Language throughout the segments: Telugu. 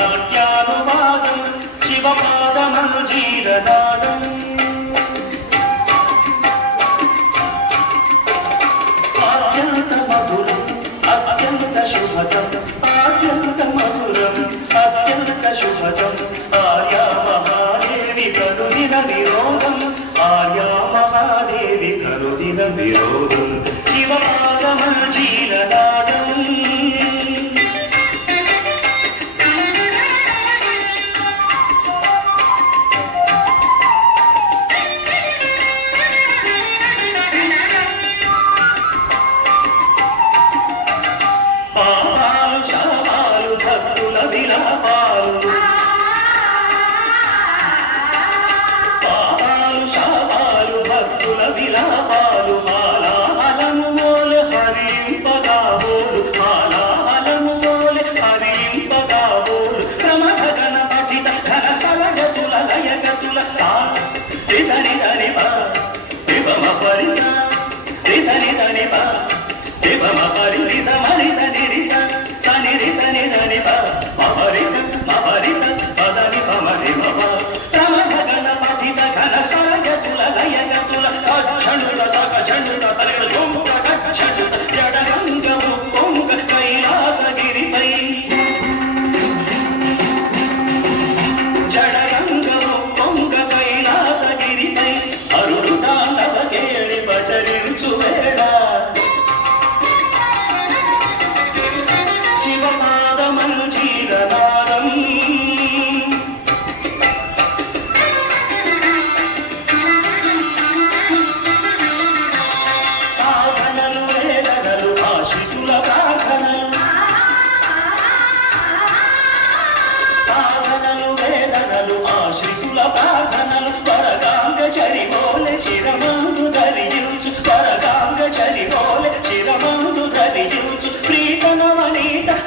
నాట్యానువాదం శివపాదమనుజీరనాదం అత్యంత మధురం అత్యంత శుభదం అత్యంత మధురం అత్యంత శుభదం ఆర్యా మహాదేవి కరుదిన విరోధం ఆర్యా మహాదేవి కరుదిన విరోధం శివపాదమనుజీరనాదం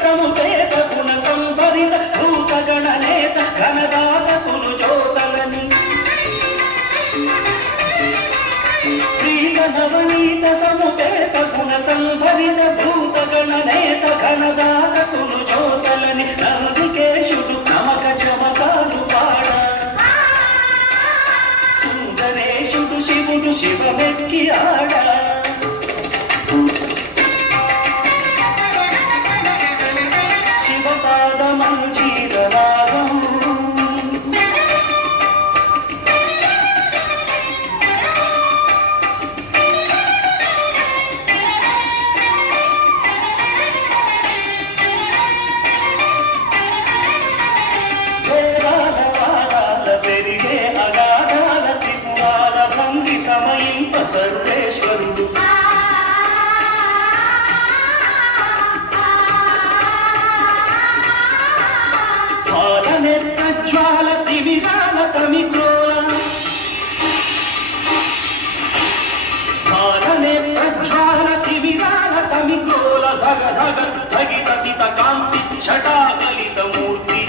సముపేత గుణ సంభరిత భూతగణనేత ఘనదాత కును జ్యోతలని శ్రీగణవనీత సముపేత గుణ సంభరిత భూతగణనేత ఘనదాత కును జ్యోతలని నందికేశుడు నమక చమకాలు పాడ సుందరేశుడు శివుడు శివమెక్కి ఆడ సర్వేశ్వరుడు పాలనెత్రజ్వాల తిమిరాల తమిక్రోల పాలనెత్రజ్వాల తిమిరాల తమిక్రోల ధగ ధగ ధగిత సిత కాంతి ఛటాకలిత మూర్తి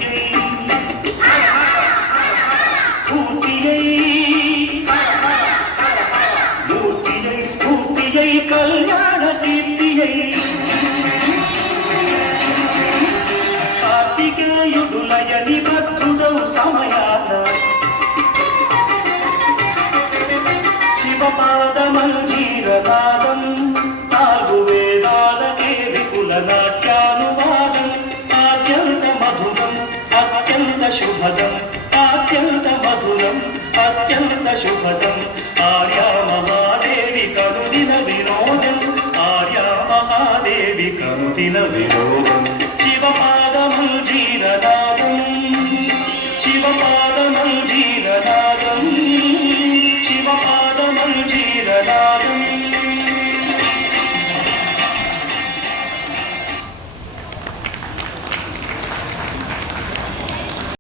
కళ్యాణ కీర్తియై కార్తికేయుడులయని భక్తుడౌ సమయాన శివపాదమనుజీరనాదం నాలుగు వేదాలకే విపుల నాట్యానువాదం అత్యంత మధురం అత్యంత శుభదం అత్యంత మధురం అత్యంత శుభదం ఆర్యా మహాదేవి కరుదిన విరోధం ఆర్యా మహాదేవి కరుదిన విరోధం శివపాదమనుజీరనాదం శివపా